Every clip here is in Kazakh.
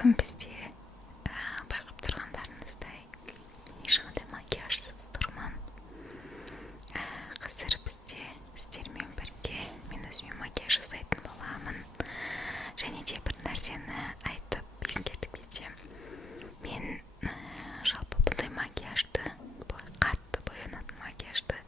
бүгін бізде байқап тұрғандарыңыздай ешқандай макияжсыз тұрман. Қазір бізде сіздермен бірге мен өзіме макияж жасайтын боламын. Және де бір нәрсені айтып ескертіп кетсем, мен жалпы бұндай макияжды, бұлай қатты боянатын макияжды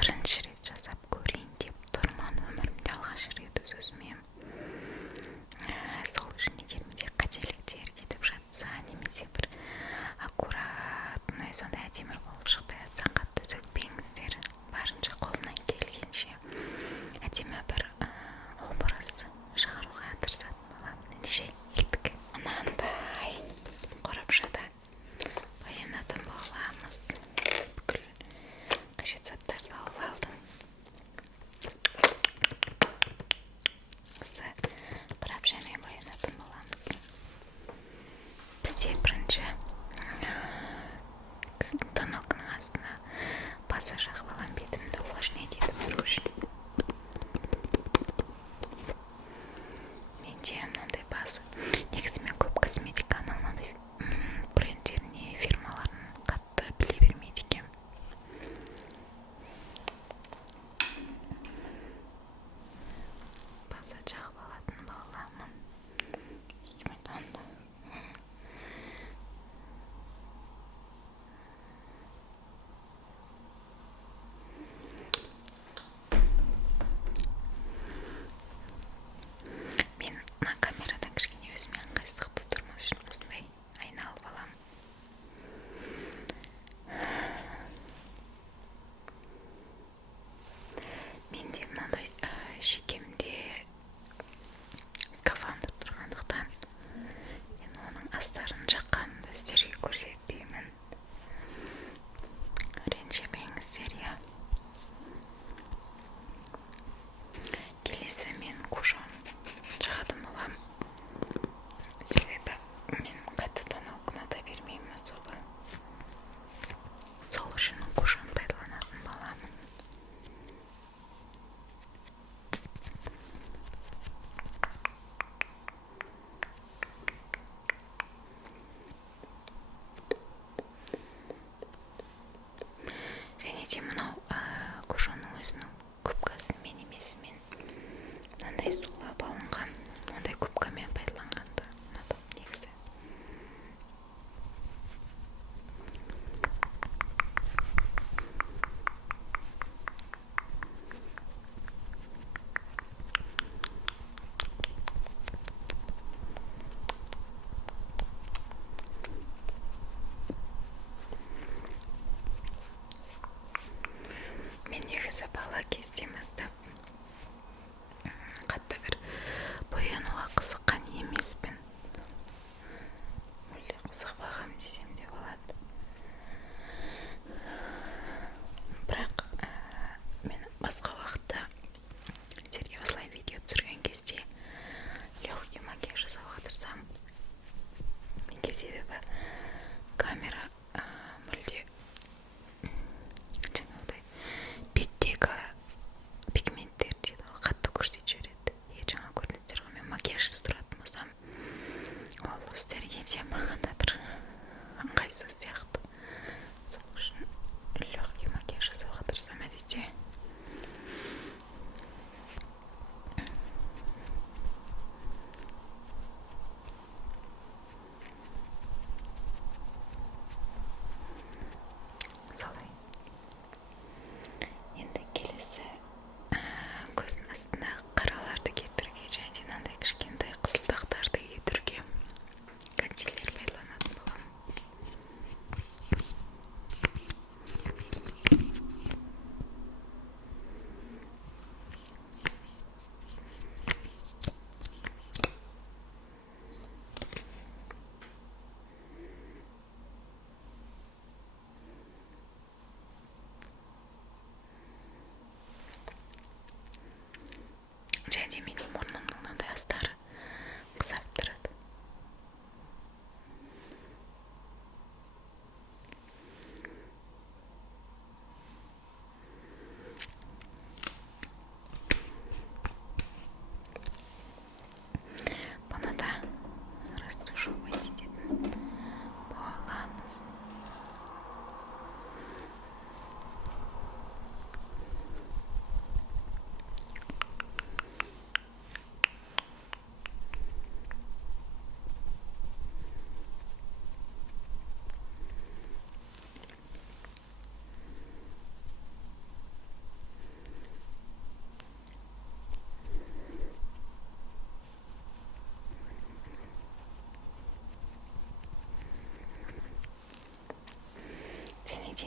бірінші рет жасап көрейін деп тұрман. Өмірімде алғаш рет өзіме. Сол үшін егер менде қателіктер кетіп жатса, немесе бір аккуратный, сондай әдемі болып шықты жатса, қатты сөкпеңіздер. Барынша қолымнан келгенше әдемі бір образ шығаруға тырысатын боламын. Ендеше кеттік. Мынандай қорапшада боянатын боламыз. Бүкіл қажет заттарды алып алдым. Осы қорапшамен боянатын боламыз. Бізде бірінші тоналканың астына баса жағып алам, бетімді увлажнять етіп тұру үшін. Менде мынандай база. Негізі мен көп косметиканың мынандай брендтеріне, фирмаларын қатты біле бермейді екенмін. База жағып алатын боламын. Үстіме мен мына камерадан кішкене өзіме ыңғайсыздық тудырмас үшін осындай айна алып аламын. Менде мынандай шекемде скафандр тұрғандықтан мен оның астарын жаққанымды сіздерге көрсетпеймін. Ренжімеңіздер, иә. Келесі мен кушон жағатын боламын. Себебі мен қатты тоналка ұната бермеймін особо. Сол үшін кушон пайдаланатын боламын. Және де мынау кушонның өзінің губкасын мен емес, мен мынандай сулап алынған, мынандай губкамен пайдаланғанды ұнатам негізі. Мен негізі бала кезден бастап қатты бір боянуға қызыққан емеспін. Мүлде қызықпағам десем де болады. Бірақ мен басқа уақытта сіздерге осылай видео түсірген кезде легкий макияж жасауға тырысамын. Неге себебі камера мүлде жаңағыдай беттегі пигмент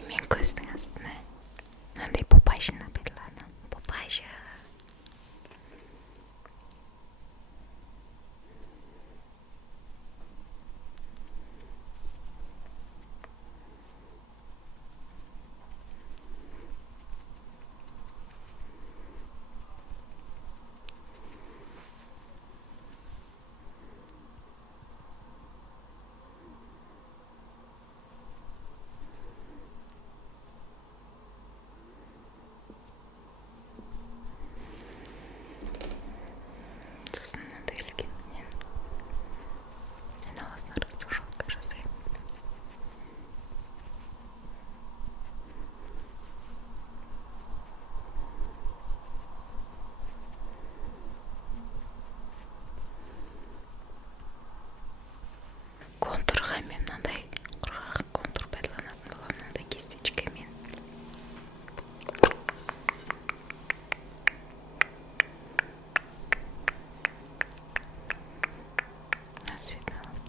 мен көздің астына мынандай бопайшаны пайдаланамын. Бопайша. Сосын мынандай үлгенмен айналасына растушевка жасаймын. Контурға мен мынандай құрғақ контур пайдаланатын боламын, мынандай кисточкамен. Цвет аламын.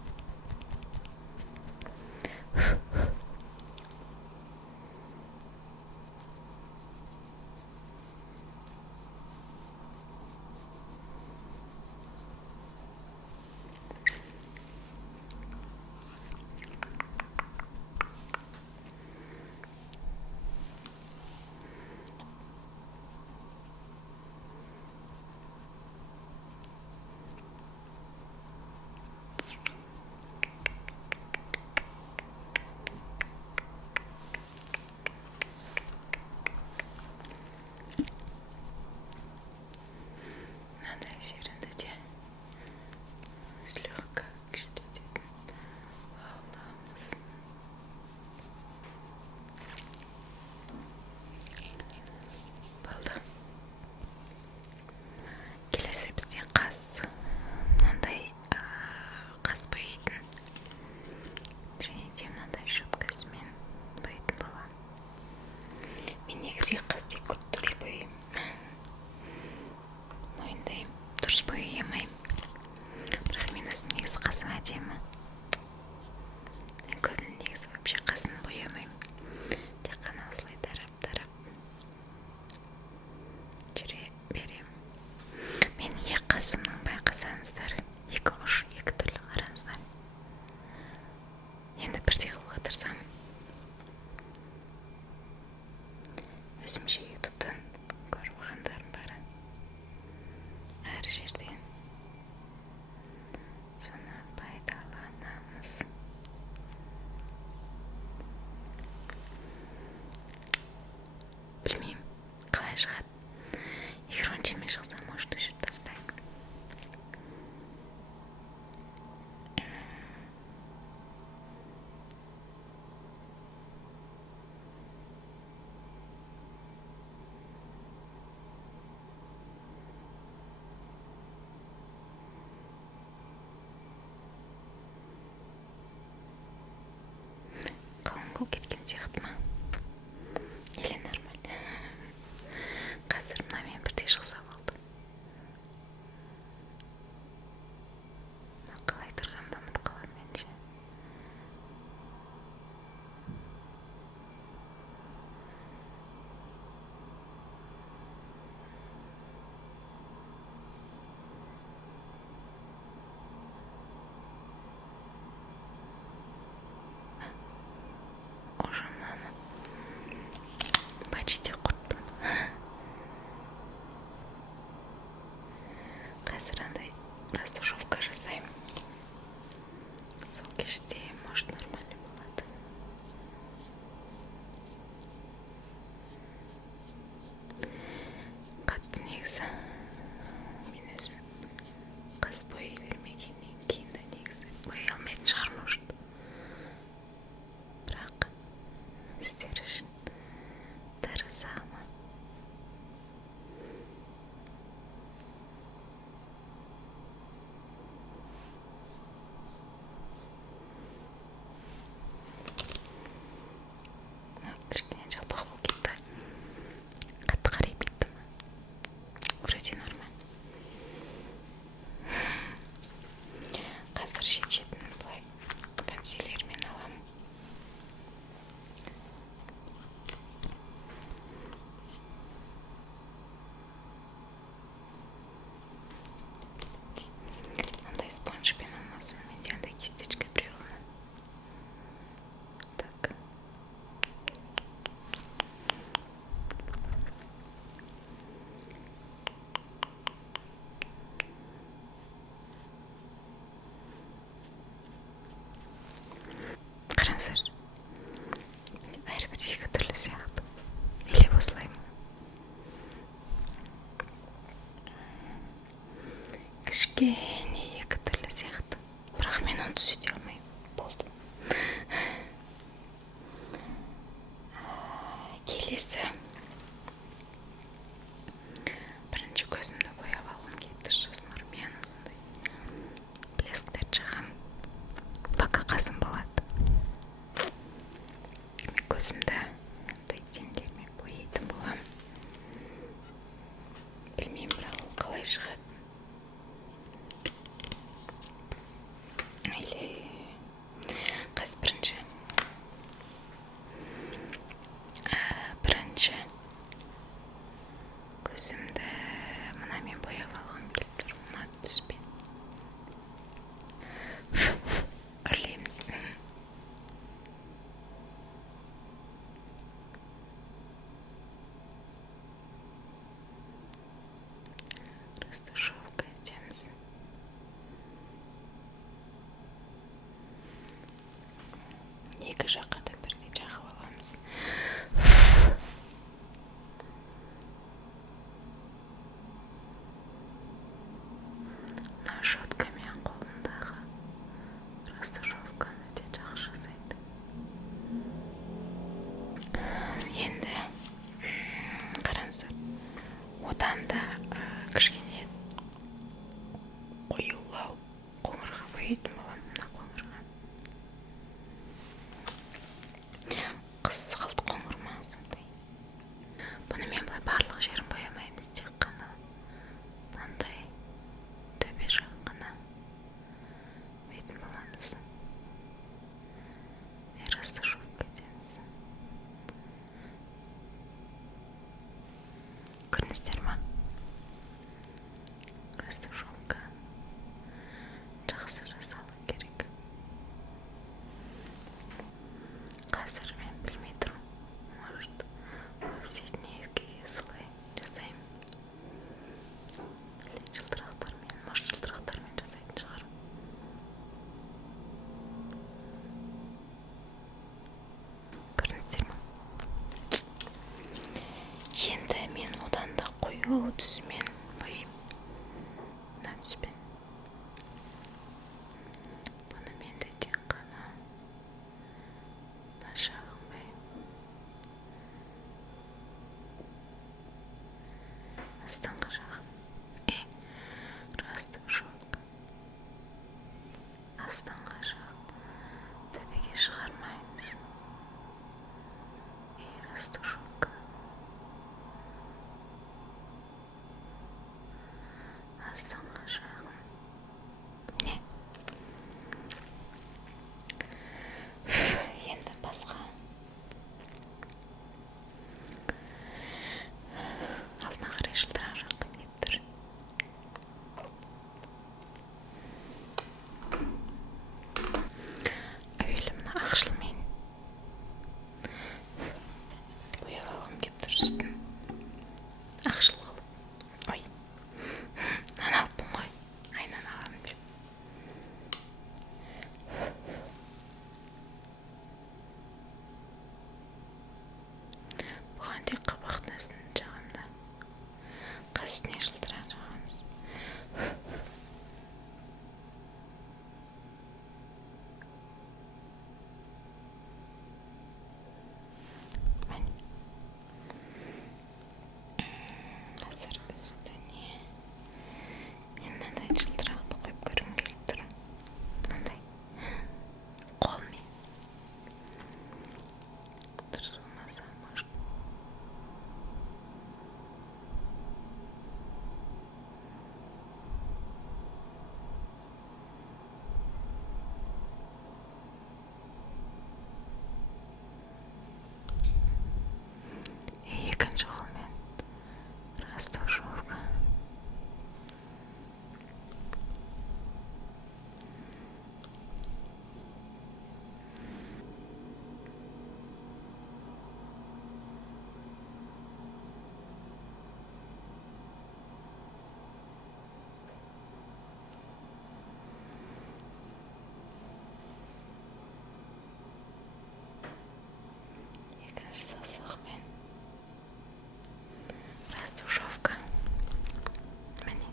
Мынандай жерінде де слегка кішірейтетін аламыз. Болды. Келесі бізде қас. Мынандай қас бояйтын. Және де мынандай щеткасымен бояйтын боламын. Мен негізі қас тек дұрыс бояймын. Мойындаймын, дұрыс бояй алмаймын. Бірақ мен өзім негізі қасым әдемі. Мен көбіне негізі вообще қасын боямаймын. Тек қана осылай тарап жүре беремін. Мен екі қасымның байқасаңыздар, екі ұшы екі түрлі қараңыздар. Енді бірдей қылуға тырысамын. Өзімше ютубтан көріп оқығандарым бар. Әр жерден соны пайдаланамыз. Білмеймін, қалай шығады. Егер оншымен шықса, может, өшіріп тастаймын. Қалың қол кеткен сияқты ма? Или нормально? Қазір мынамен бірдей шықса болды. Қалай тұрғанымды ұмытып қаламын мен ше. Уже мынаны почти құрттым. Қазір андай растушевка жасаймын. Сол кеште, может, нормально болады. Қатты негізі мен өзім қас бояй бермегеннен кейін де негізі бояй алмайтын шығармын, может. Бірақ сіздер үшін тырысамын. Кішкене жалпақ болып кетті. Қатты қарайып кеттім. Вроде нормально. Қазір шет-шетін былай консилермен аламын. кішкене екі түрлі сияқты, бірақ мен оны түзете алмаймын. Болды. Келесі. Бірінші көзімді бояп алғым келіп тұр, сосын ұрмиян осындай блесктер жағам. Пока қасым болады. Көзімді тендермен бояйтын болам. Білмеймін, бірақ ол қалай шығады. Қазір бірінші көзімді мынамен бояп алғым келіп тұр, мына түспен. Үрлейміз. Растушевка етеміз. Екі жаққа да бірдей жағып аламыз. Мына щеткамен қолындағы растушевканы өте жақсы жасайды. Енді қараңыздар, одан да кішкене қоюлау қоңырға бояйтын болам. Мына қоңырға қызғылт қоңыр ма сондай. Бұны мен былай барлық жерін боямаймыз, тек қана мынандай төбе жағын ғана бояйтын боламыз. Растушевка етеміз. Көрдіңіздер ма? Растушевка жақсы жасалу керек. Қазір мен білмей тұрмын, может, повседневке солай жасаймын. Жылтырақтармен, может, жылтырақтармен жасайтын шығармын. Көрдіңіздер ма? Енді мен одан да қою түсімен бояймын. Мына түспен. Бұны мен де тек қана мына жағын бояймын. Астыңғы жағын. Растушевка. Астыңғы жағын төбеге шығармаймыз. Растушевка. Астыңғы жағын. Не? Енді басқа. Алдына қарай жылтырақ жаққа мінеп тұр. Әуелі мына ақшылмен бояп алғым келіп тұр үстін. Ақшыл қылып. Ой, мынаны алыппын ғой. Айнаны аламын деп. Бұған тек қабақтың үстін жағамда. Қасіне жылтырақ жағамыз. Қазір үстіне мен мынандай жылтырақты қойып көргім келіп тұр. Мынандай қолмен. Дұрыс болмаса, может. Екінші қолмен растушевка. Сасықмен растушевка. Міне.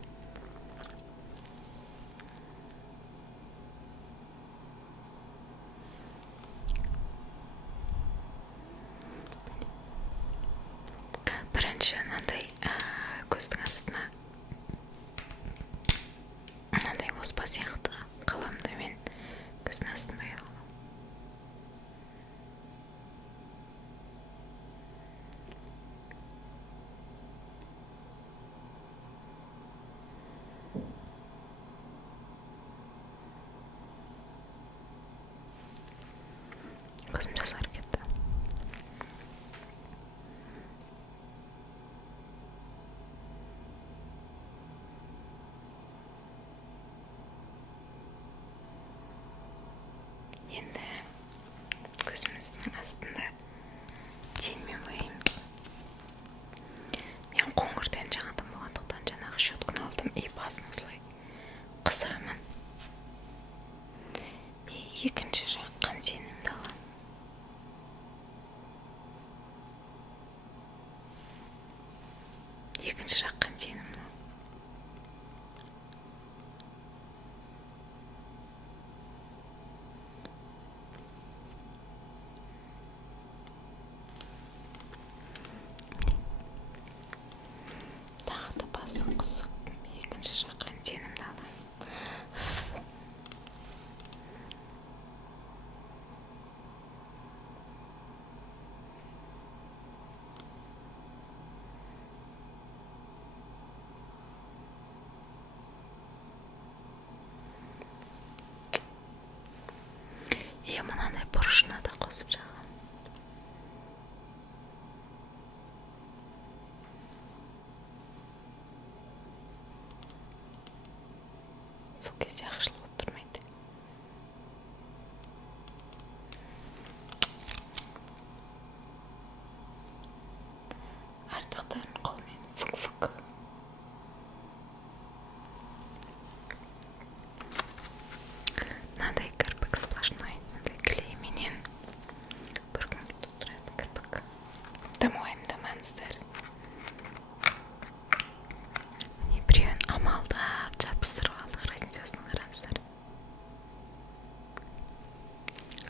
біреуін амалдап жабыстырып алдық, разницасын қараңыздар.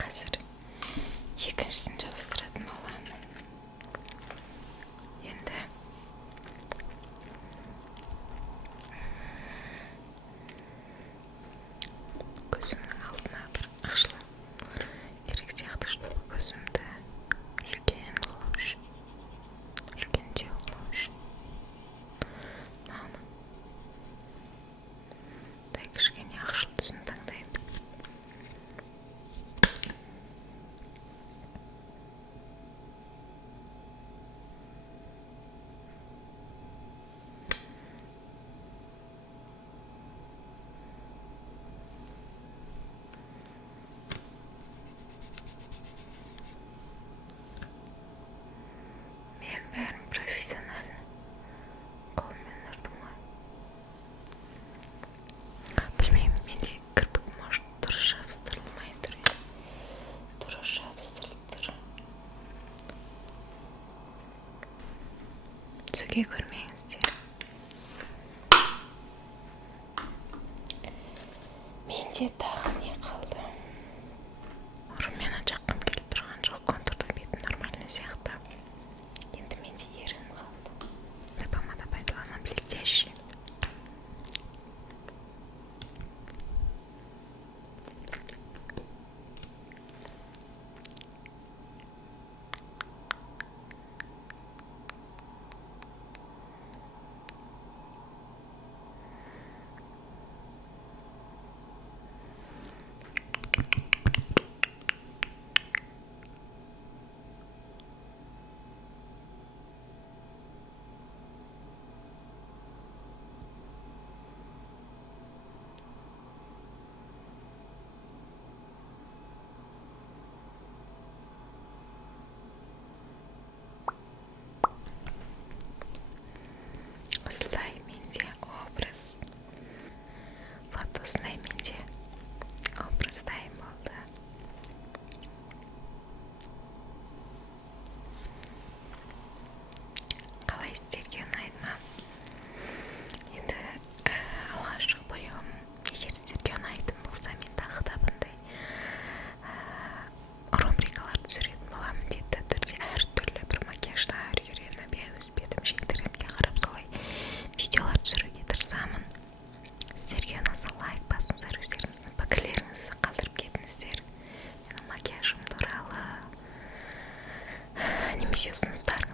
Қазір екіншісін жабыстыратын боламын. Енді көзімнің алдына бір ашылу керек сияқты, чтобы көзімді үлкен қылу үшін, үлкендеу қылу үшін мынаны кішкене ақшыл түсін таңдаймын. Мен бәрін профессионально қолмен ұрдым ғой. Білмеймін, менде кірпік может дұрыс жабыстырылмай тұр. Дұрыс жабыстырылып тұр. Сөге көрмеңіздер. Менде тағы не қалды? Румяна жаққым келіп тұрған жоқ, контурдың бетім нормальный сияқты. Енді менде ерін қалды. Помада пайдаланам, блестящий. Осылай менде образ. Вот осылай менде образ дайын болды. Қалай сіздерге ұнайды ма? Енді алғашқы бояуым егер сіздерге ұнайтын болса, мен тағы да бұндай рубрикалар түсіретін боламын. Міндетті түрде әртүрлі бір макияждар үйреніп, өз бетім интернетке қарап солай видеолар түсіруге тырысамын. Сіздерге ұнаса лайк басыңыздар, өздеріңіздің пікірлеріңізді қалдырып кетіңіздер. Менің макияжым туралы немесе ұсыныстарыңыз